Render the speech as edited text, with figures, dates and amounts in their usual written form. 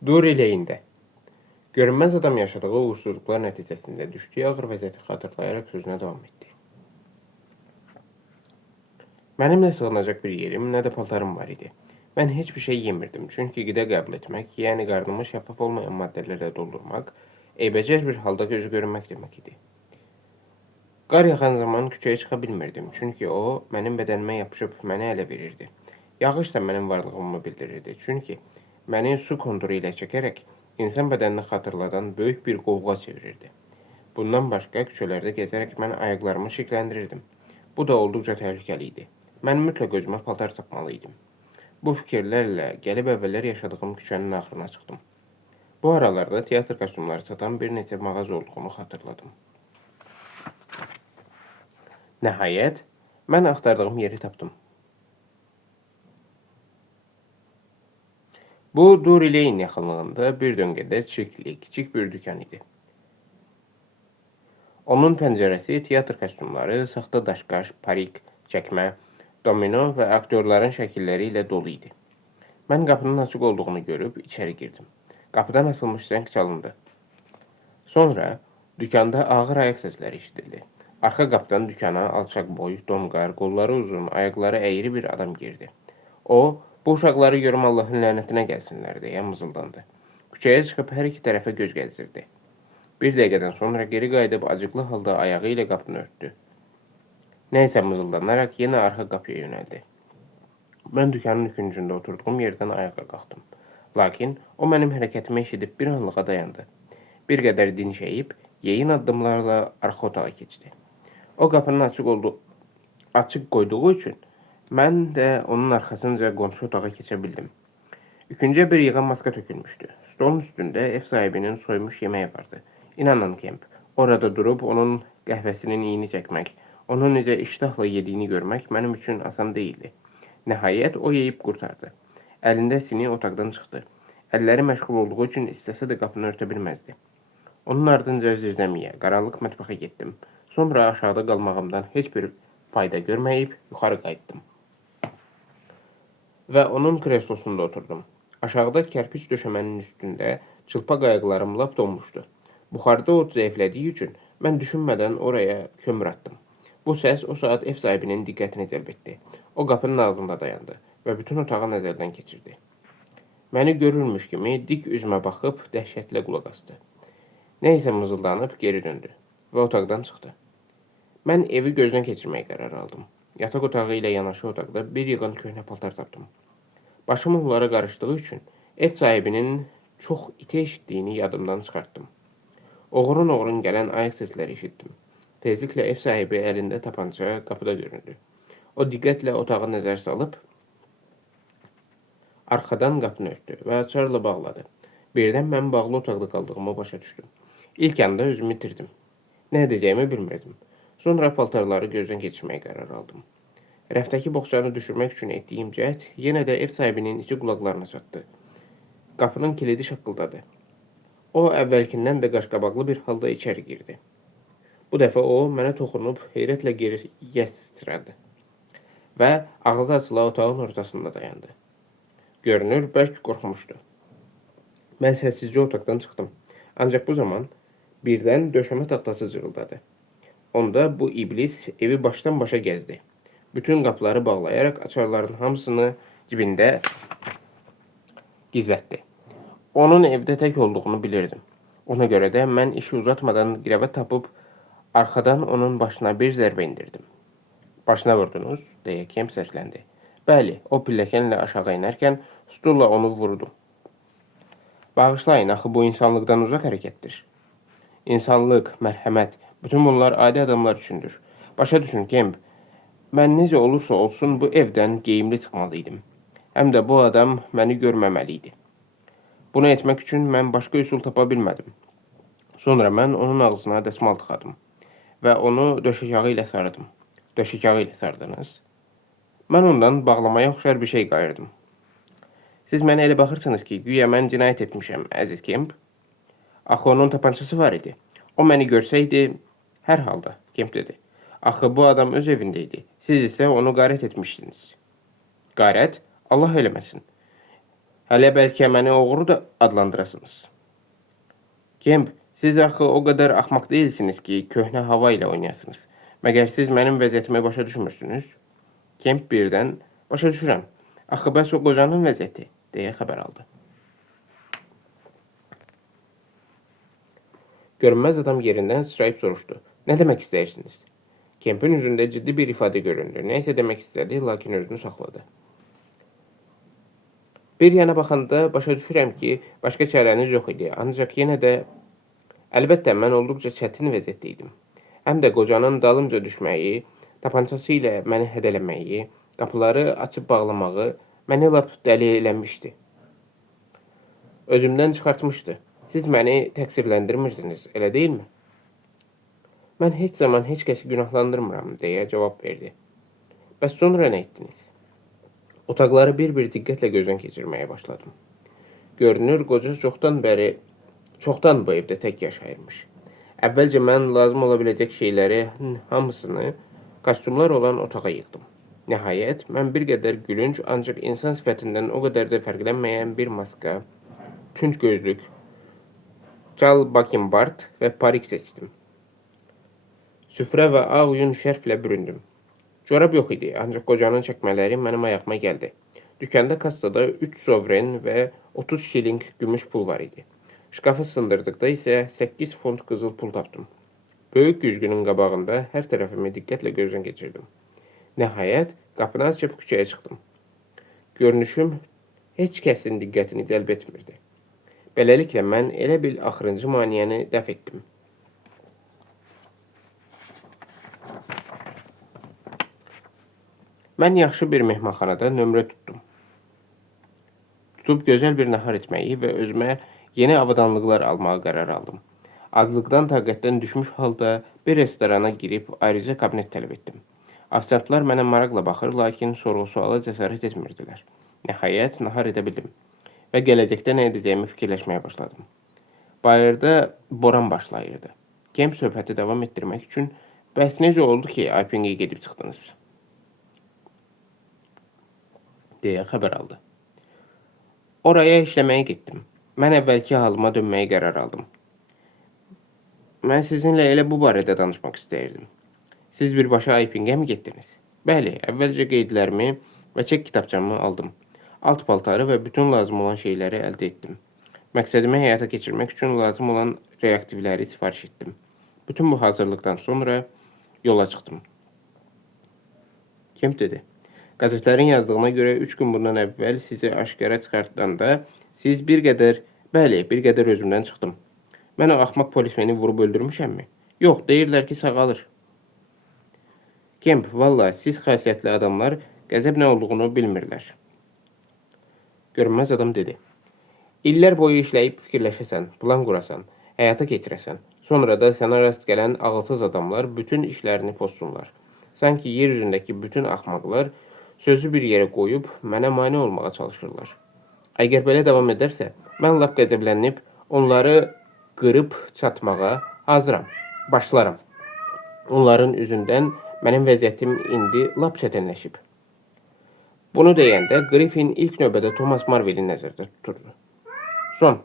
Duri lehində. Görünməz adam yaşadığı uğursuzluqlar nəticəsində düşdüyü ağır vəziyyəti xatırlayaraq sözünə davam etdi. Mənim nə sığınacaq bir yerim, nə də paltarım var idi. Mən heç bir şey yemirdim, çünki qida qəbul etmək, yəni qarnımı şəffaf olmayan maddələrlə doldurmaq, eybəcər bir halda gözü görünmək demək idi. Qar yaxan zaman küçəyə çıxa bilmirdim, çünki o, mənim bədənimə yapışıb məni ələ verirdi. Yağış da mənim varlığımı bildirirdi, çünki məni su konturu ilə çəkərək insan bədənini xatırladan böyük bir qovğa çevirirdi. Bundan başqa küçələrdə gəzərək mən ayaqlarımı şikləndirirdim. Bu da olduqca təhlükəli idi. Mən mütləq özümə paltar tapmalı idim. Bu fikirlərlə gəlib əvvəllər yaşadığım küçənin axırına çıxdım. Bu aralarda teatr kostyumları satan bir neçə mağaza olduğunu xatırladım. Nəhayət, mən axtardığım yeri tapdım. Bu, Duri Lane yaxınlığında bir döngədə çirkli, kiçik bir dükan idi. Onun pəncərəsi teatr kostyumları, saxta daşqaş, parik, çəkmə, domino və aktyorların şəkilləri ilə dolu idi. Mən qapının açıq olduğunu görüb içəri girdim. Qapıdan asılmış zəng çalındı. Sonra dükanda ağır ayaq səsləri eşidildi. Arxa qapıdan dükana alçaq boy, donqar, qolları uzun, ayaqları əyri bir adam girdi. O, bu uşaqları görüm Allahın lənətinə gəlsinlər deyə mızıldandı. Küçəyə çıxıb hər iki tərəfə göz gəzdirdi. Bir dəqiqədən sonra geri qayıdıb acıqlı halda ayağı ilə qapını örtdü. Nəysə mızıldanaraq yenə arxa qapıya yönəldi. Mən dükanın küncündə oturduğum yerdən ayağa qalxdım. Lakin o mənim hərəkətimi eşidib bir anlığa dayandı. Bir qədər dinşəyib, yeyin addımlarla arxa otağa keçdi. O qapının açıq qoyduğu üçün mən də onun arxasınca qonşu otağa keçə bildim. Üçüncə bir yığın maska tökülmüşdü. Stolun üstündə ev sahibinin soymuş yeməyi vardı. İnanın Kemp, orada durub onun qəhvəsinin iyini çəkmək, onun necə iştahla yediyini görmək mənim üçün asan deyildi. Nəhayət o yeyib qurtardı. Əlində sini otaqdan çıxdı. Əlləri məşğul olduğu üçün istəsə də qapını örtə bilməzdi. Onun ardınca zirzəmiyə, qaranlıq mətbəxə getdim. Sonra aşağıda qalmağımdan heç bir fayda görməyib yuxarı qayıtdım. Və onun kreslosunda oturdum. Aşağıda kərpiç döşəmənin üstündə çılpaq ayaqlarım lap donmuşdu. Buxarda od zəiflədiyi üçün mən düşünmədən oraya kömür atdım. Bu səs o saat ev sahibinin diqqətini cəlb etdi. O qapının ağzında dayandı və bütün otağı nəzərdən keçirdi. Məni görürmüş kimi dik üzümə baxıb dəhşətlə qulaq asdı. Nəysə mızıldanıb geri döndü və otaqdan çıxdı. Mən evi gözdən keçirməyə qərar aldım. Yataq otağı ilə yanaşı otaqda bir yığın köhnə paltar tapdım. Başım onlara qarışdığı üçün ev sahibinin çox iti eşitdiyini yadımdan çıxartdım. Oğrun-oğrun gələn ayaq səsləri eşitdim. Tezliklə ev sahibi əlində tapança qapıda göründü. O diqqətlə otağa nəzər salıb arxadan qapını örtdü və açarla bağladı. Birdən mən bağlı otaqda qaldığımı başa düşdüm. İlk anda özümü itirdim. Nə edəcəyimi bilmirdim. Sonra paltarları gözdən keçirməyə qərar aldım. Rəfdəki boxçanı düşürmək üçün etdiyim cəhd yenə də ev sahibinin iti qulaqlarına çatdı. Qapının kilidi şaqqıldadı. O, əvvəlkindən də qaşqabaqlı bir halda içəri girdi. Bu dəfə o, mənə toxunub heyrətlə geri yəstirədi və ağzı açıla otağın ortasında dayandı. Görünür, bəlkə qorxmuşdu. Mən səssizcə otaqdan çıxdım. Ancaq bu zaman birdən döşəmə taxtası cırıldadı. Onda bu iblis evi başdan başa gəzdi. Bütün qapıları bağlayaraq açarların hamısını cibində gizlətdi. Onun evdə tək olduğunu bilirdim. Ona görə də mən işi uzatmadan qirəvət tapıb arxadan onun başına bir zərbə indirdim. Başına vurdunuz, deyə Kemp səsləndi. Bəli, o pilləkənlə aşağı inərkən stulla onu vurdu. Bağışlayın, axı bu insanlıqdan uzaq hərəkətdir. İnsanlıq, mərhəmət, bütün bunlar adi adamlar üçündür. Başa düşün, Kemp, mən necə olursa olsun bu evdən geyimli çıxmalıydım. Həm də bu adam məni görməməli idi. Bunu etmək üçün mən başqa üsul tapa bilmədim. Sonra mən onun ağzına dəsmal tıxadım və onu döşəkağı ilə sarıdım. Döşəkağı ilə sardınız. Mən ondan bağlamaya oxşar bir şey qayırdım. Siz mənə elə baxırsınız ki, güya mən cinayət etmişəm, əziz Kemp. Axı onun tapançası var idi. O məni görsəydi, hər halda, Kemp dedi. Axı bu adam öz evində idi. Siz isə onu qarət etmişsiniz. Qarət? Allah eləməsin. Hələ bəlkə məni oğru da adlandırasınız. Kemp, siz axı o qədər axmaq değilsiniz ki, köhnə hava ilə oynayasınız. Məgər siz mənim vəziyyətimi başa düşmürsünüz? Kemp birdən, başa düşürəm. Axı bəs o qocanın vəziyyəti, deyə xəbər aldı. Görünməz adam yerindən sıçrayıb soruşdu. Nə demək istəyirsiniz? Kempin üzündə ciddi bir ifadə göründü. Nəysə demək istədi, lakin özünü saxladı. Bir yana baxanda başa düşürəm ki, başqa çarəniz yox idi. Ancaq yenə də, əlbəttə, mən olduqca çətin vəziyyətdə idim. Həm də qocanın dalımca düşməyi, tapancası ilə məni hədələməyi, qapıları açıb bağlamağı məni lap dəli eləmişdi. Özümdən çıxartmışdı. Siz məni təqsirləndirmirsiniz, elə deyilmi? Mən heç zaman heç kəsi günahlandırmıram, deyə cavab verdi. Bəs sonra nə etdiniz? Otaqları bir-bir diqqətlə gözdən keçirməyə başladım. Görünür, qoca çoxdan bu evdə tək yaşayırmış. Əvvəlcə mən lazım ola biləcək şeyləri hamısını kostyumlar olan otağa yığdım. Nəhayət, mən bir qədər gülünc, ancaq insan sifətindən o qədər də fərqlənməyən bir maska, tünd gözlük, çal bakembard və parik seçdim. Süfrə və ağ yun şərflə büründüm. Corab yox idi, ancaq qocanın çəkmələri mənim ayağıma gəldi. Dükkanda kassada 3 sovren və 30 şiling gümüş pul var idi. Şkafı sındırdıqda isə 8 font qızıl pul tapdım. Böyük güzgünün qabağında hər tərəfimi diqqətlə gözdən keçirdim. Nəhayət, qapını açıb küçəyə çıxdım. Görünüşüm heç kəsin diqqətini cəlb etmirdi. Beləliklə, mən elə bil axırıncı maniyəni dəf etdim. Mən yaxşı bir mehmanxanada nömrə tutdum. Tutub gözəl bir nahar etməyi və özümə yeni avadanlıqlar almağa qərar aldım. Azlıqdan taqətdən düşmüş halda bir restorana girib ayrıca kabinet tələb etdim. Afisantlar mənə maraqla baxır, lakin sorğu-suala cəsarət etmirdilər. Nəhayət, nahar edə bildim və gələcəkdə nə edəcəyimi fikirləşməyə başladım. Bayırda boran başlayırdı. Kemp söhbəti davam etdirmək üçün, bəs necə oldu ki, Aypingə gedib çıxdınız? Deyə xəbər aldı. Oraya işləməyə getdim. Mən əvvəlki halıma dönməyə qərar aldım. Mən sizinlə elə bu barədə danışmaq istəyirdim. Siz birbaşa Aypingə mi getdiniz? Bəli, əvvəlcə qeydlərimi və çek kitabçamı aldım. Alt paltarı və bütün lazım olan şeyləri əldə etdim. Məqsədimi həyata keçirmək üçün lazım olan reaktivləri sifariş etdim. Bütün bu hazırlıqdan sonra yola çıxdım. Kemp dedi. Qəzetlərin yazdığına görə 3 gün bundan əvvəl sizi aşkara çıxartdanda siz bir qədər özümdən çıxdım. Mən o axmaq polismeni vurub öldürmüşəmmi? Yox, deyirlər ki, sağalır. Kemp, valla siz xasiyyətli adamlar qəzəb nə olduğunu bilmirlər. Görünməz adam dedi. İllər boyu işləyib fikirləşəsən, plan qurasan, həyata keçirəsən. Sonra da sənə rast gələn ağılsız adamlar bütün işlərini pozsunlar. Sanki yer üzündəki bütün axmaqlar sözü bir yerə qoyub mənə mane olmağa çalışırlar. Əgər belə davam edərsə, mən lap qəzəblənib onları qırıb çatmağa hazıram, başlaram. Onların üzündən mənim vəziyyətim indi lap çətinləşib. Bunu deyəndə Griffin ilk növbədə Thomas Marvel'i nəzərdə tuturdu. Son.